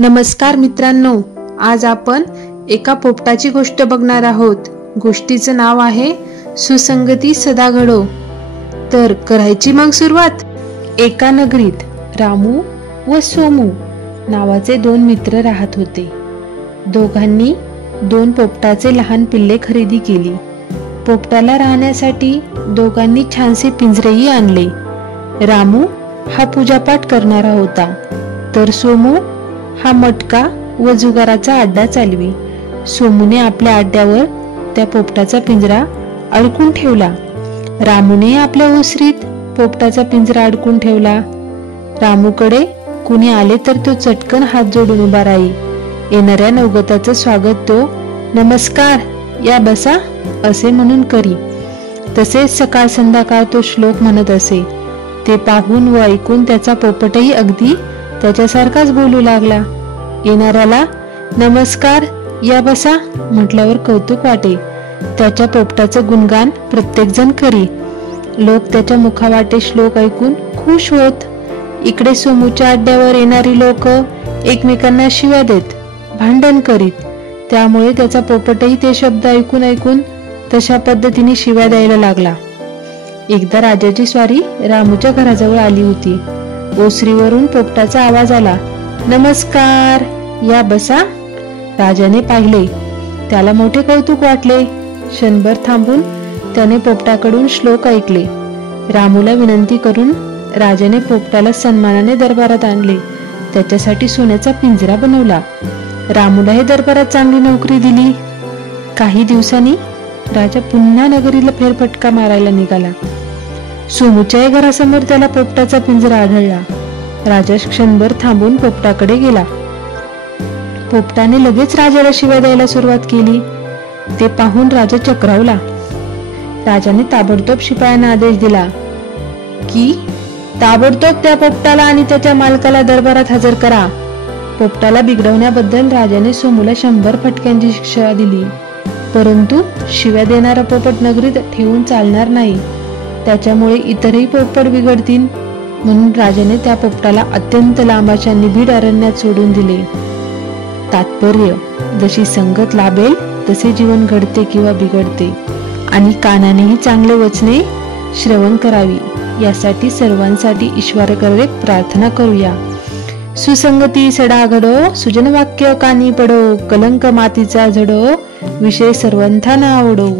नमस्कार मित्रांनो, आज आपण एका पोपटाची गोष्ट बघणार आहोत। गोष्टीचं नाव आहे सुसंगती सदा घडो। तर करायची मग सुरुवात। एका नगरीत रामू व सोमू नावाचे दोन मित्र राहत होते। दोघांनी दोन पोपटाचे लहान पिल्ले खरेदी केली। पोपटाला राहण्यासाठी दोघांनी छानसे पिंजरेही आणले। रामू हा पूजापाठ करणारा होता, तर सोमू हा मटका व जुगाराचा अड्डा चालवी। सोमूने आपल्या अड्ड्यावर त्या पोपटाचा पिंजरा अडकून ठेवला। रामूने आपल्या ओसरीत पोपटाचा पिंजरा अडकून ठेवला। रामूकडे कुणी आले तर तो चटकन हात जोडून उभा राही। येणाऱ्या नवगताचं स्वागत तो नमस्कार या बसा असे म्हणून करी। तसेच सकाळ संध्याकाळ तो श्लोक म्हणत असे। ते पाहून व ऐकून त्याचा पोपटही अगदी त्याच्यासारखाच बोलू लागला। येणाऱ्याला नमस्कार या बसा म्हटल्यावर कौतुक वाटे। त्याच्या पोपटाचं गुणगान प्रत्येक जण करी। लोक त्याच्या मुखावाटे श्लोक ऐकून खुश होत। इकडे सोमूच्या अड्ड्यावर येणारी लोक एकमेकांना शिव्या देत, भांडण करीत। त्यामुळे त्याचा पोपटही ते शब्द ऐकून ऐकून तशा पद्धतीने शिव्या द्यायला लागला। एकदा राजाची स्वारी रामूच्या घराजवळ आली होती। ओसरीवरून पोपटाचा आवाज आला, नमस्कार या बसा। राजाने पाहिले, त्याला मोठे कौतुक वाटले। क्षणभर थांबून त्याने पोपटाकडून श्लोक ऐकले। रामूला विनंती करून राजाने पोपटाला सन्मानाने दरबारात आणले। त्याच्यासाठी सोन्याचा पिंजरा बनवला। रामूला हे दरबारात चांगली नोकरी दिली। काही दिवसांनी राजा पुन्हा नगरीला फेरफटका मारायला निघाला। सोमूच्याही घरासमोर त्याला पोपटाचा पिंजरा आढळला। राजा क्षणभर थांबून पोपटाकडे गेला। पोपटाने लगेच राजाला शिव्या द्यायला सुरुवात केली। ते पाहून राजा चक्रावला। राजाने ताबडतोब शिपायांना आदेश दिला की ताबडतोब त्या पोपटाला आणि त्याच्या मालकाला दरबारात हजर करा। पोपटाला बिघडवण्याबद्दल राजाने सोमूला 100 फटक्यांची शिक्षा दिली। परंतु शिव्या देणारा पोपट नगरीत ठेवून चालणार नाही, त्याच्यामुळे इतरही पोपट बिघडतील। म्हणून राजाने त्या पोपटाला अत्यंत लांब अशा निबिड अरण्यात सोडून दिले। तात्पर्य, जशी संगत लाभेल तसे जीवन घडते किंवा बिघडते, आणि कानानेही चांगले वचने श्रवण करावी। यासाठी सर्वांसाठी ईश्वराकडे प्रार्थना करूया। सुसंगती सडा घडो, सुजन वाक्य कानी पडो, कलंक मातीचा झडो, विषय सर्वंथांना आवडो।